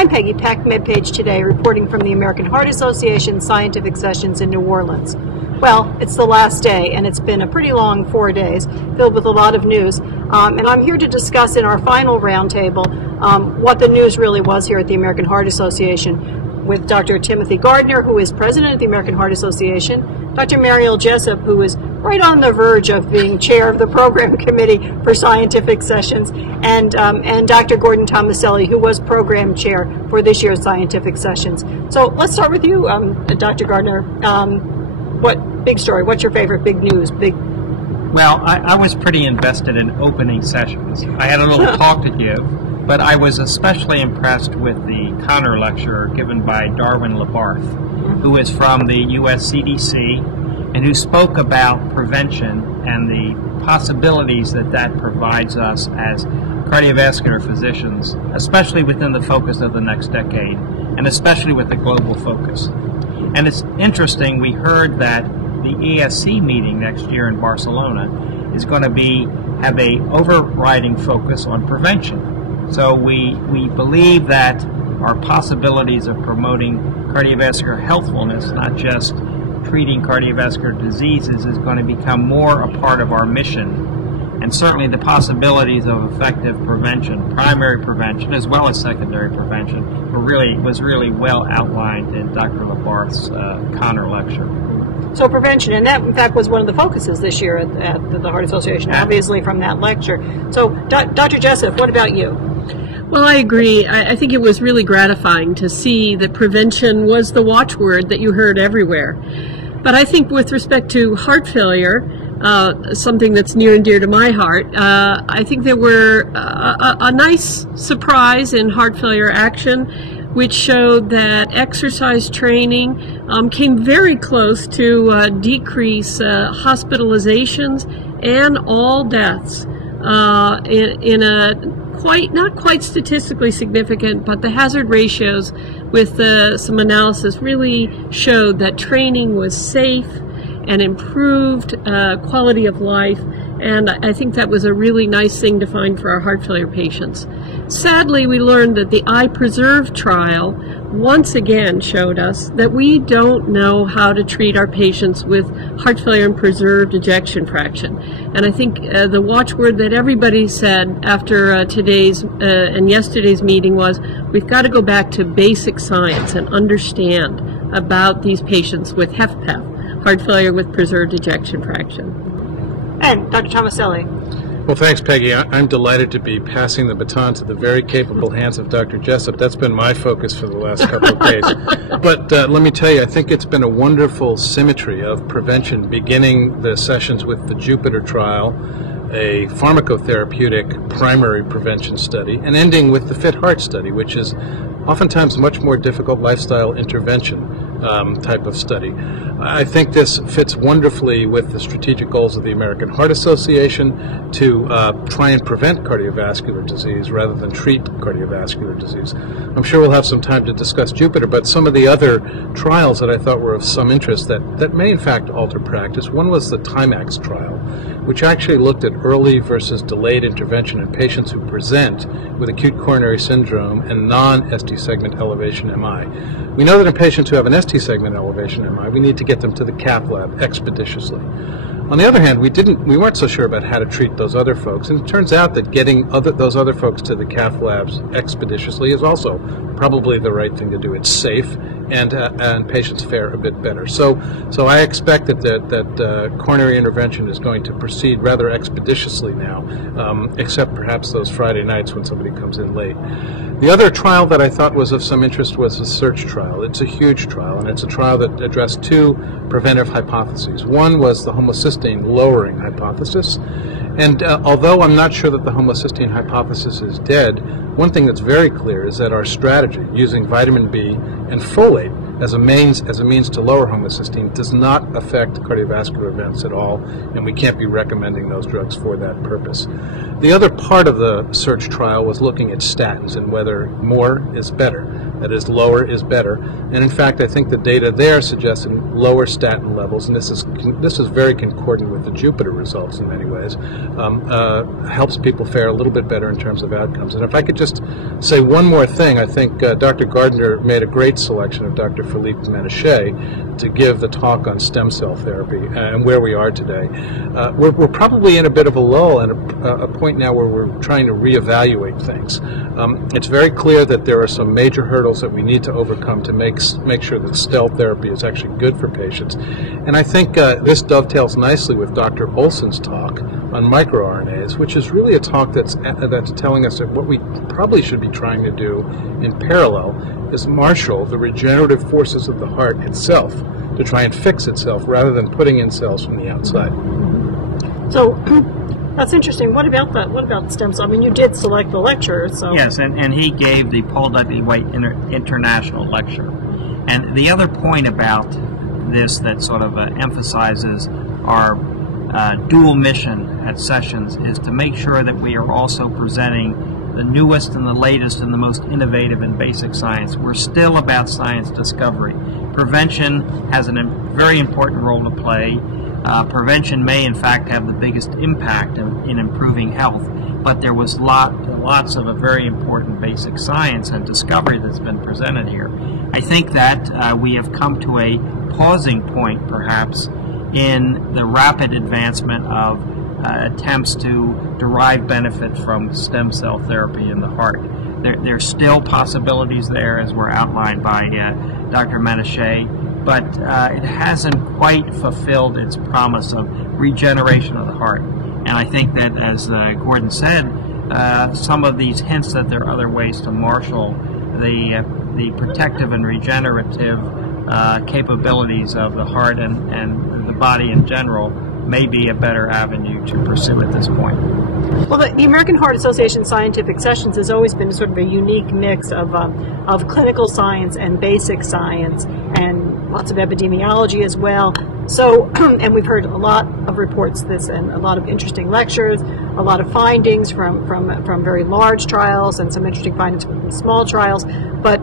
I'm Peggy Peck, MedPage Today, reporting from the American Heart Association Scientific Sessions in New Orleans. Well, it's the last day, and it's been a pretty long 4 days, filled with a lot of news. And I'm here to discuss in our final roundtable what the news really was here at the American Heart Association with Dr. Timothy Gardner, who is president of the American Heart Association, Dr. Mariell Jessup, who is right on the verge of being chair of the program committee for scientific sessions, and Dr. Gordon Tomaselli, who was program chair for this year's scientific sessions. So let's start with you, Dr. Gardner. What big story? What's your favorite big news? Well, I was pretty invested in opening sessions. I had a little talk to give, but I was especially impressed with the Connor lecture given by Darwin Labarth, who is from the US CDC and who spoke about prevention and the possibilities that that provides us as cardiovascular physicians, especially within the focus of the next decade, and especially with the global focus. And it's interesting, we heard that the ESC meeting next year in Barcelona is going to have a overriding focus on prevention. So we believe that our possibilities of promoting cardiovascular healthfulness, not just treating cardiovascular diseases, is going to become more a part of our mission. And certainly the possibilities of effective prevention, primary prevention as well as secondary prevention, was really well outlined in Dr. Labarth's Connor lecture. So prevention, and that in fact was one of the focuses this year at the Heart Association, obviously from that lecture. So Dr. Jessup, what about you? Well, I agree. I think it was really gratifying to see that prevention was the watchword that you heard everywhere. But I think with respect to heart failure, something that's near and dear to my heart, I think there were a nice surprise in Heart Failure Action, which showed that exercise training came very close to decrease hospitalizations and all deaths in a not quite statistically significant, but the hazard ratios with some analysis really showed that training was safe and improved quality of life, and I think that was a really nice thing to find for our heart failure patients. Sadly, we learned that the iPreserve trial once again showed us that we don't know how to treat our patients with heart failure and preserved ejection fraction. And I think the watchword that everybody said after today's and yesterday's meeting was, we've got to go back to basic science and understand about these patients with HFpEF, heart failure with preserved ejection fraction. And Dr. Tomaselli. Well, thanks, Peggy. I'm delighted to be passing the baton to the very capable hands of Dr. Jessup. That's been my focus for the last couple of days. But let me tell you, I think it's been a wonderful symmetry of prevention, beginning the sessions with the Jupiter trial, a pharmacotherapeutic primary prevention study, and ending with the Fit Heart study, which is oftentimes a much more difficult lifestyle intervention type of study. I think this fits wonderfully with the strategic goals of the American Heart Association to try and prevent cardiovascular disease rather than treat cardiovascular disease. I'm sure we'll have some time to discuss Jupiter, but some of the other trials that I thought were of some interest that may in fact alter practice. One was the TIMAX trial, which actually looked at early versus delayed intervention in patients who present with acute coronary syndrome and non-ST segment elevation MI. We know that in patients who have an ST segment elevation MI, we need to get them to the cath lab expeditiously. On the other hand, we weren't so sure about how to treat those other folks, and it turns out that getting those other folks to the cath labs expeditiously is also probably the right thing to do. It's safe, and patients fare a bit better. So I expect that coronary intervention is going to proceed rather expeditiously now, except perhaps those Friday nights when somebody comes in late. The other trial that I thought was of some interest was the SEARCH trial. It's a huge trial, and it's a trial that addressed two preventive hypotheses. One was the homocysteine lowering hypothesis, and although I'm not sure that the homocysteine hypothesis is dead, one thing that's very clear is that our strategy, using vitamin B and folate as a means to lower homocysteine, does not affect cardiovascular events at all, and we can't be recommending those drugs for that purpose. The other part of the SEARCH trial was looking at statins and whether more is better. That is, lower is better. And in fact, I think the data there suggesting lower statin levels, and this is very concordant with the Jupiter results in many ways, helps people fare a little bit better in terms of outcomes. And if I could just say one more thing, I think Dr. Gardner made a great selection of Dr. Philippe Manachet to give the talk on stem cell therapy and where we are today. We're probably in a bit of a lull and a point now where we're trying to reevaluate things. It's very clear that there are some major hurdles that we need to overcome to make sure that cell therapy is actually good for patients. And I think this dovetails nicely with Dr. Olson's talk on microRNAs, which is really a talk that's telling us that what we probably should be trying to do in parallel is marshal the regenerative forces of the heart itself to try and fix itself rather than putting in cells from the outside. So that's interesting. What about that? What about stem cells? I mean, you did select the lecturer, so yes, and he gave the Paul W. White International Lecture. And the other point about this that sort of emphasizes our dual mission at sessions is to make sure that we are also presenting the newest and the latest and the most innovative in basic science. We're still about science discovery. Prevention has a very important role to play. Prevention may in fact have the biggest impact in improving health, but there was lots of a very important basic science and discovery that's been presented here. I think that we have come to a pausing point perhaps in the rapid advancement of attempts to derive benefit from stem cell therapy in the heart. There's still possibilities there, as were outlined by Dr. Manachet, but it hasn't quite fulfilled its promise of regeneration of the heart. And I think that, as Gordon said, some of these hints that there are other ways to marshal the protective and regenerative capabilities of the heart and the body in general may be a better avenue to pursue at this point. Well, the American Heart Association Scientific Sessions has always been sort of a unique mix of clinical science and basic science, and lots of epidemiology as well. So, and we've heard a lot of reports this and a lot of interesting lectures, a lot of findings from very large trials and some interesting findings from small trials. But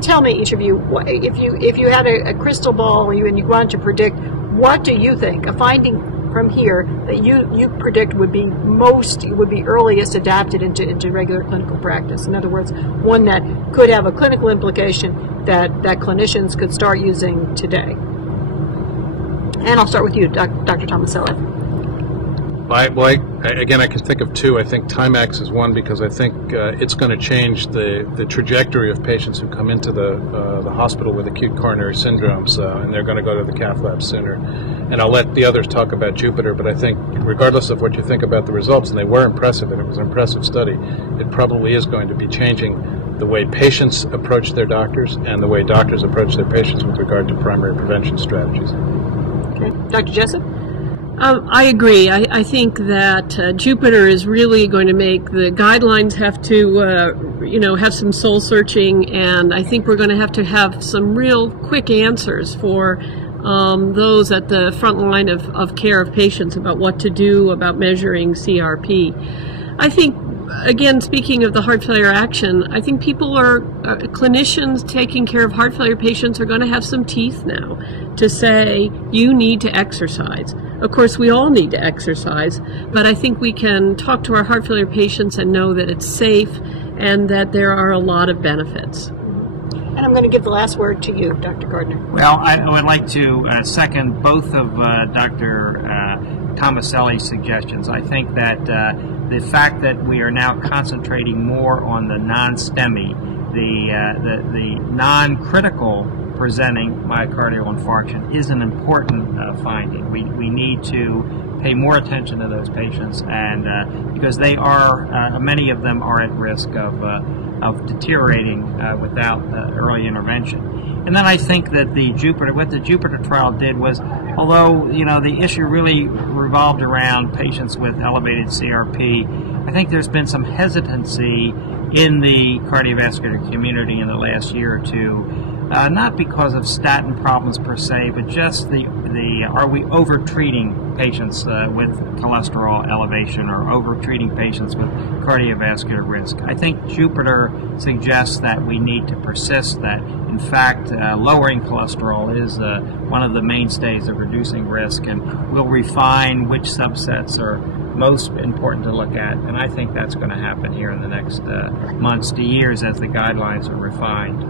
tell me, each of you, if you had a crystal ball and you wanted to predict, what do you think a finding from here that you predict would be earliest adapted into regular clinical practice? In other words, one that could have a clinical implication that clinicians could start using today. And I'll start with you, Dr. Tomaselli. Again, I can think of two. I think Timax is one because I think it's going to change the trajectory of patients who come into the hospital with acute coronary syndromes, and they're going to go to the cath lab sooner. And I'll let the others talk about Jupiter, but I think regardless of what you think about the results, and they were impressive, and it was an impressive study, it probably is going to be changing the way patients approach their doctors and the way doctors approach their patients with regard to primary prevention strategies. Okay. Dr. Jessup? I agree. I think that Jupiter is really going to make the guidelines have to, have some soul searching, and I think we're going to have some real quick answers for those at the front line of care of patients about what to do about measuring CRP. I think, again, speaking of the heart failure action, I think clinicians taking care of heart failure patients are going to have some teeth now to say, you need to exercise. Of course, we all need to exercise, but I think we can talk to our heart failure patients and know that it's safe and that there are a lot of benefits. And I'm going to give the last word to you, Dr. Gardner. Well, I would like to second both of Dr. Tomaselli's suggestions. I think that the fact that we are now concentrating more on the non-STEMI, the non-critical presenting myocardial infarction is an important finding. We need to pay more attention to those patients, and because they are, many of them are at risk of deteriorating without early intervention. And then I think that what the Jupiter trial did was, although the issue really revolved around patients with elevated CRP, I think there's been some hesitancy in the cardiovascular community in the last year or two not because of statin problems per se, but just are we over-treating patients with cholesterol elevation or over-treating patients with cardiovascular risk? I think Jupiter suggests that we need to persist that. In fact, lowering cholesterol is one of the mainstays of reducing risk, and we'll refine which subsets are most important to look at, and I think that's going to happen here in the next months to years as the guidelines are refined.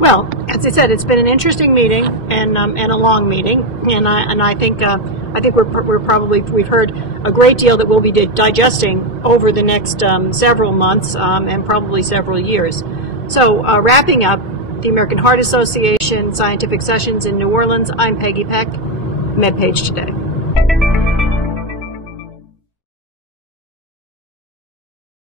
Well, as I said, it's been an interesting meeting and a long meeting, and I think we've heard a great deal that we'll be digesting over the next several months and probably several years. So, wrapping up the American Heart Association Scientific Sessions in New Orleans, I'm Peggy Peck, MedPage Today.